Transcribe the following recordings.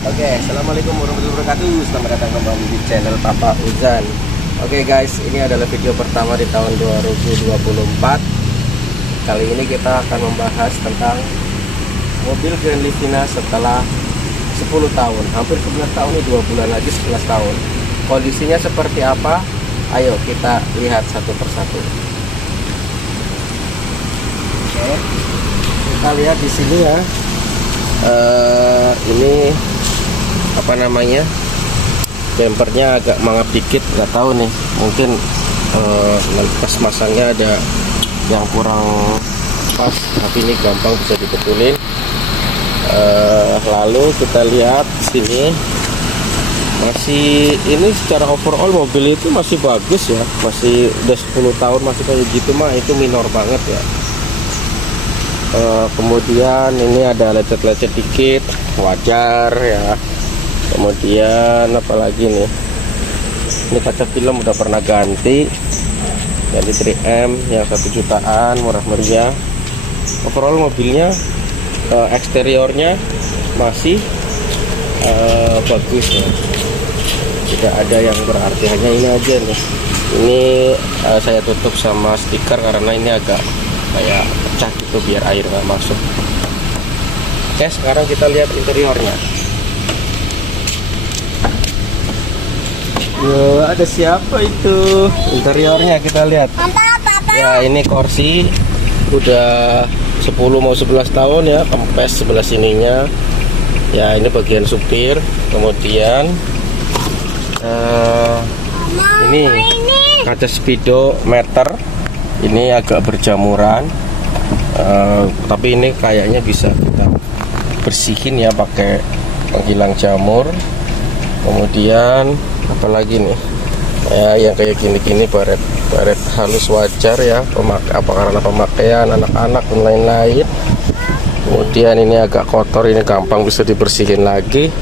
Oke, assalamualaikum warahmatullahi wabarakatuh. Selamat datang kembali di channel Papa Uzan. Oke guys, ini adalah video pertama di tahun 2024. Kali ini kita akan membahas tentang mobil Grand Livina setelah 10 tahun, hampir 11 tahun, 2 bulan lagi 11 tahun. Kondisinya seperti apa? Ayo kita lihat satu persatu. Oke, kita lihat di sini ya. Ini apa namanya, bempernya agak mangap dikit, nggak tahu nih, mungkin pas masangnya ada yang kurang pas, tapi ini gampang bisa dibetulin. Lalu kita lihat sini, masih ini secara overall mobil itu masih bagus ya, masih udah 10 tahun masih kayak gitu mah, itu minor banget ya. Kemudian ini ada lecet-lecet dikit, wajar ya. Kemudian apalagi nih, ini kaca film udah pernah ganti, jadi 3M yang 1 jutaan, murah meriah. Overall mobilnya eksteriornya masih bagus ya, tidak ada yang berarti, hanya ini aja nih. Ini saya tutup sama stiker karena ini agak kayak pecah gitu biar air nggak masuk. Oke, sekarang kita lihat interiornya. Yo, ada siapa itu? Interiornya kita lihat. Ya, ini kursi udah 10 mau 11 tahun ya, kempes sebelah sininya. Ya, ini bagian supir. Kemudian ini kaca speedometer. Ini agak berjamuran, tapi ini kayaknya bisa kita bersihin ya pakai penghilang jamur. Kemudian apalagi nih, ya yang kayak gini-gini baret halus wajar ya, apa karena pemakaian anak-anak dan lain-lain. Kemudian ini agak kotor, ini gampang bisa dibersihin lagi.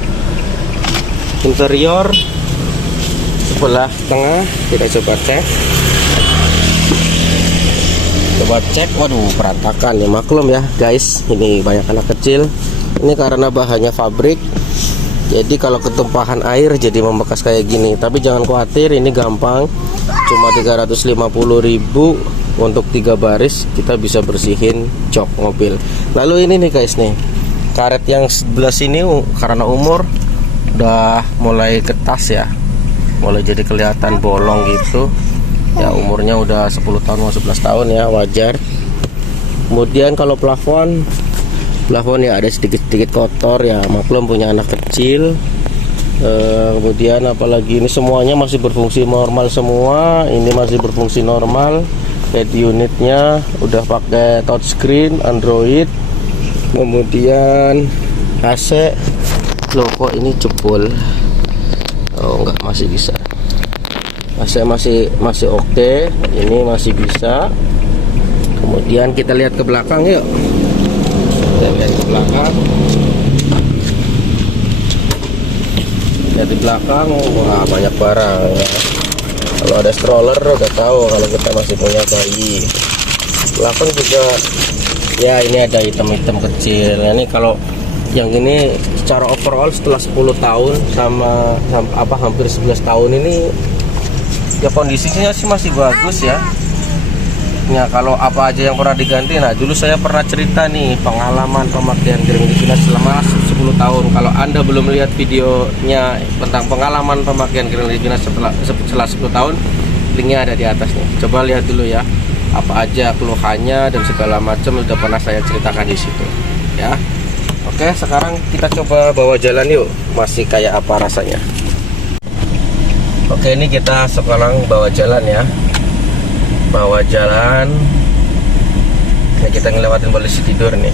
Interior sebelah tengah kita coba cek. Waduh, berantakan ya, maklum ya guys, ini banyak anak kecil. Ini karena bahannya fabrik, jadi kalau ketumpahan air jadi membekas kayak gini. Tapi jangan khawatir, ini gampang, cuma 350.000 untuk 3 baris kita bisa bersihin jok mobil. Lalu ini nih guys nih, karet yang sebelah sini karena umur udah mulai ketas ya, mulai jadi kelihatan bolong gitu ya, umurnya udah 10 tahun mau 11 tahun ya, wajar. Kemudian kalau plafon ya ada sedikit-sedikit kotor ya, maklum punya anak kecil. Kemudian apalagi, ini semuanya masih berfungsi normal semua, ini masih berfungsi normal. Head unitnya udah pakai touchscreen Android. Kemudian AC, loh kok ini jebol, oh enggak, masih bisa. Masih oke, ini masih bisa. Kemudian kita lihat ke belakang yuk. Kita lihat ke belakang. Lihat di belakang, wah banyak barang ya. Kalau ada stroller udah tahu kalau kita masih punya bayi. Belakang juga ya, ini ada item-item kecil. Ini kalau yang ini secara overall setelah 10 tahun sama hampir 11 tahun ini ya, kondisinya sih masih bagus ya. Ya kalau apa aja yang pernah diganti, nah dulu saya pernah cerita nih pengalaman pemakaian Grand Livina selama 10 tahun. Kalau Anda belum lihat videonya tentang pengalaman pemakaian Grand Livina setelah 10 tahun, linknya ada di atas nih. Coba lihat dulu ya, apa aja keluhannya dan segala macam udah pernah saya ceritakan di situ ya. Oke, sekarang kita coba bawa jalan yuk, masih kayak apa rasanya. Oke, ini kita sekarang bawa jalan ya. Bawa jalan. Ya, kita ngelewatin polisi tidur nih.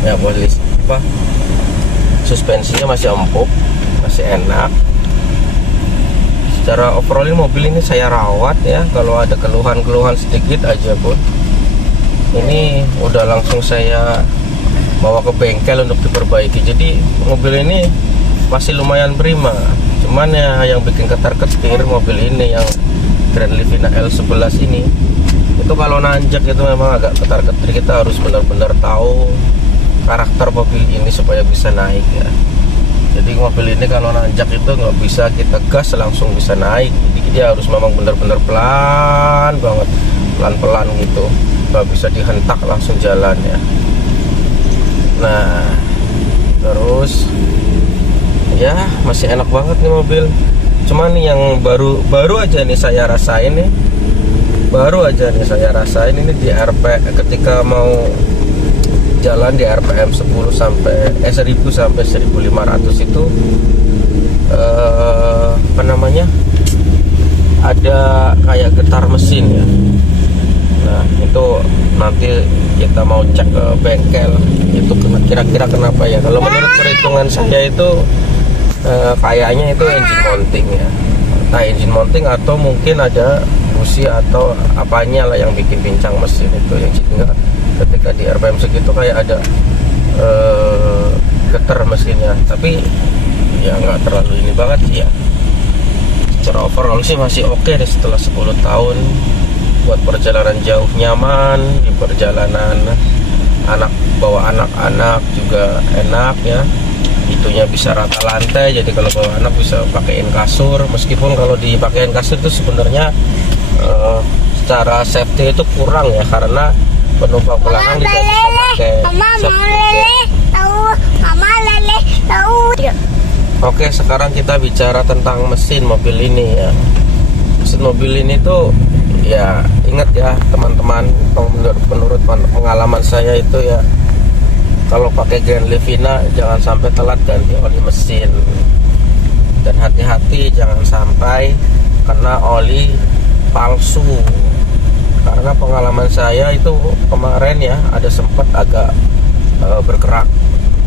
Ya, polisi apa? Suspensinya masih empuk, masih enak. Secara overall ini mobil ini saya rawat ya. Kalau ada keluhan-keluhan sedikit aja pun, ini udah langsung saya bawa ke bengkel untuk diperbaiki. Jadi mobil ini masih lumayan prima. Cuman ya yang bikin ketar-ketir mobil ini, yang Grand Livina L11 ini, itu kalau nanjak itu memang agak ketar-ketir. Kita harus benar-benar tahu karakter mobil ini supaya bisa naik ya. Jadi mobil ini kalau nanjak itu nggak bisa kita gas langsung bisa naik. Jadi dia harus memang benar-benar pelan banget, pelan-pelan gitu, nggak bisa dihentak langsung jalan ya. Nah terus ya masih enak banget nih mobil. Cuman nih yang baru aja nih saya rasain nih, ini di RP ketika mau jalan di RPM 10 sampai 1000 sampai 1500 itu apa namanya, ada kayak getar mesin ya. Nah itu nanti kita mau cek ke bengkel itu kira-kira kenapa ya. Kalau menurut perhitungan saya itu kayaknya itu engine mounting ya, entah engine mounting atau mungkin ada busi atau apanya lah yang bikin pincang mesin itu, yang sehingga ketika di RPM segitu kayak ada getar mesinnya. Tapi ya nggak terlalu ini banget sih ya. Secara overall sih masih oke deh setelah 10 tahun. Buat perjalanan jauh nyaman, di perjalanan bawa anak-anak juga enak ya. Itunya bisa rata lantai, jadi kalau bawa anak bisa pakaiin kasur. Meskipun kalau dipakein kasur itu sebenarnya secara safety itu kurang ya, karena penumpang belakang tidak bisa pakai safety. Oke, sekarang kita bicara tentang mesin mobil ini ya. Mesin mobil ini tuh ya, ingat ya teman-teman, menurut pengalaman saya itu ya, kalau pakai Grand Livina jangan sampai telat ganti oli mesin, dan hati-hati jangan sampai kena oli palsu. Karena pengalaman saya itu kemarin ya, ada sempat agak bergerak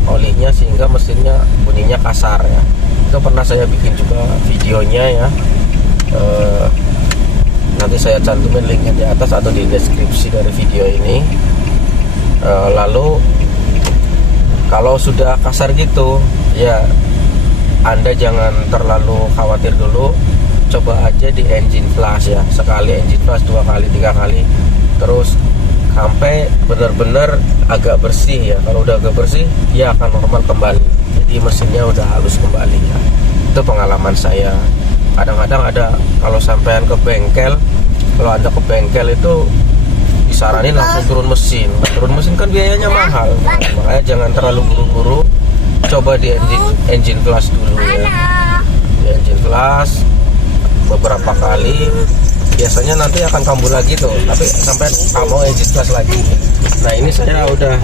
olinya sehingga mesinnya bunyinya kasar ya. Itu pernah saya bikin juga videonya ya. Nanti saya cantumin linknya di atas atau di deskripsi dari video ini. Lalu kalau sudah kasar gitu ya, Anda jangan terlalu khawatir dulu. Coba aja di engine flush ya, sekali engine flush, 2 kali 3 kali, terus sampai benar-benar agak bersih ya. Kalau udah agak bersih, dia akan normal kembali, jadi mesinnya udah halus kembali ya. Itu pengalaman saya. Kadang-kadang ada, kalau sampean ke bengkel, kalau Anda ke bengkel itu disaranin langsung turun mesin. Nah, turun mesin kan biayanya mahal, makanya jangan terlalu buru-buru. Coba di engine flush dulu ya. Di engine flush beberapa kali, biasanya nanti akan kambuh lagi tuh, tapi sampai kamu engine flush lagi. Nah ini saya udah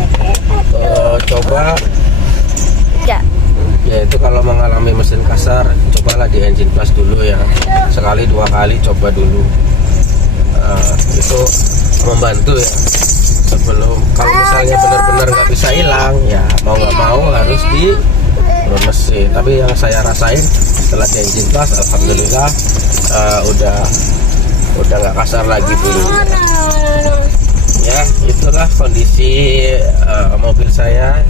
coba ya, itu kalau mengalami mesin kasar, cobalah di engine flush dulu ya, sekali 2 kali coba dulu. Itu membantu ya. Sebelum, kalau misalnya benar-benar nggak bisa hilang ya, mau nggak mau harus di mesin. Tapi yang saya rasain setelah di engine flush, alhamdulillah udah nggak kasar lagi dulu ya. Itulah kondisi mobil saya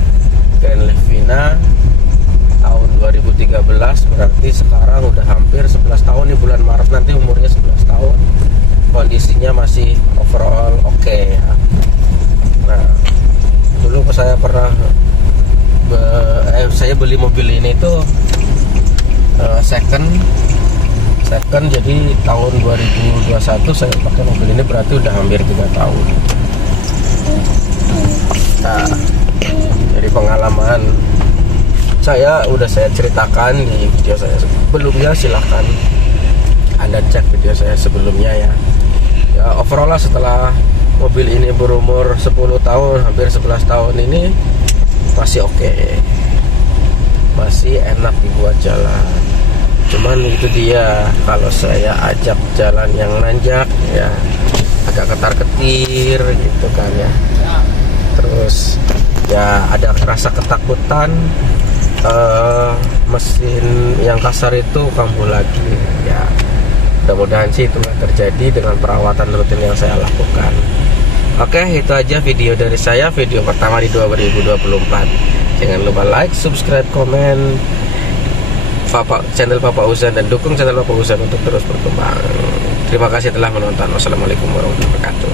Grand Livina tahun 2013, berarti sekarang udah hampir 11 tahun nih, bulan Maret nanti umurnya 11 tahun. Kondisinya masih overall oke ya. Nah dulu saya pernah saya beli mobil ini tuh second, jadi tahun 2021 saya pakai mobil ini, berarti udah hampir 3 tahun. Nah jadi pengalaman saya udah saya ceritakan di video saya sebelumnya, silahkan Anda cek video saya sebelumnya ya. Ya overall lah, setelah mobil ini berumur 10 tahun, hampir 11 tahun ini masih oke, masih enak dibuat jalan. Cuman itu dia, kalau saya ajak jalan yang nanjak ya agak ketar-ketir gitu kan ya. Terus ya ada rasa ketakutan mesin yang kasar itu kambuh lagi ya. Mudah-mudahan sih itu nggak terjadi dengan perawatan rutin yang saya lakukan. Oke, itu aja video dari saya, video pertama di 2024. Jangan lupa like, subscribe, komen channel Papa Uzan, dan dukung channel Papa Uzan untuk terus berkembang. Terima kasih telah menonton. Wassalamualaikum warahmatullahi wabarakatuh.